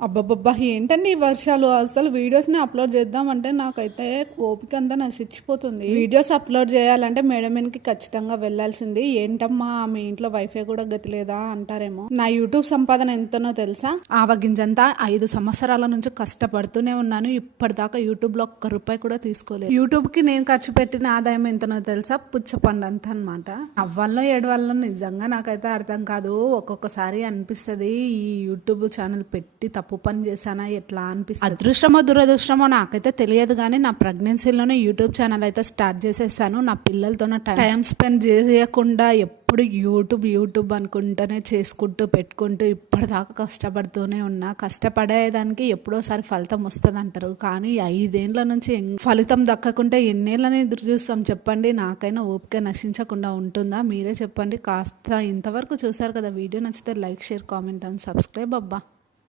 అబ్బబ్బబ్బా! ఏంటండి ఈ వర్షాలు? అసలు వీడియోస్‌ని అప్‌లోడ్ చేద్దామంటే నాకైతే ఓపిక అంతా నశించిపోతుంది. వీడియోస్ అప్‌లోడ్ చేయాలంటే మేడ మీదకి ఖచ్చితంగా వెళ్ళాల్సింది. ఏంటమ్మా మీ ఇంట్లో వైఫై కూడా గతి లేదా అంటారేమో. నా యూట్యూబ్ సంపాదన ఎంతనో తెలుసా? ఆవగింజంతా 5 సంవత్సరాల నుంచి కష్టపడుతూనే ఉన్నాను. ఇప్పటిదాకా యూట్యూబ్‌లో ఒక్క రూపాయి కూడా తీసుకోలేదు. యూట్యూబ్‌కి నేను ఖర్చు పెట్టిన ఆదాయం ఎంతనో తెలుసా? పుచ్చపండంత అనమాట. నవ్వాలో ఏడవాలో నిజంగా నాకైతే అర్థం కాదు. ఒక్కొక్కసారి అనిపిస్తది ఈ యూట్యూబ్ ఛానల్ పెట్టి తప్పు పని చేశానా ఎట్లా అనిపిస్తుంది. అదృష్టమో దురదృష్టమో నాకైతే తెలియదు కానీ నా ప్రెగ్నెన్సీలోనే యూట్యూబ్ ఛానల్ అయితే స్టార్ట్ చేసేసాను. నా పిల్లలతో టైం స్పెండ్ చేయకుండా ఎప్పుడు యూట్యూబ్ అనుకుంటూనే చేసుకుంటూ పెట్టుకుంటూ ఇప్పటిదాకా కష్టపడుతూనే ఉన్నా. కష్టపడేదానికి ఎప్పుడోసారి ఫలితం వస్తుంది అంటారు, కానీ 5 ఏళ్ల నుంచి ఫలితం దక్కకుంటే ఎన్నేళ్ళని ఎదురు చూస్తాం చెప్పండి. నాకైనా ఓపిక నశించకుండా ఉంటుందా? మీరే చెప్పండి. కాస్త ఇంతవరకు చూసారు కదా, వీడియో నచ్చితే like, share, comment and subscribe అబ్బా.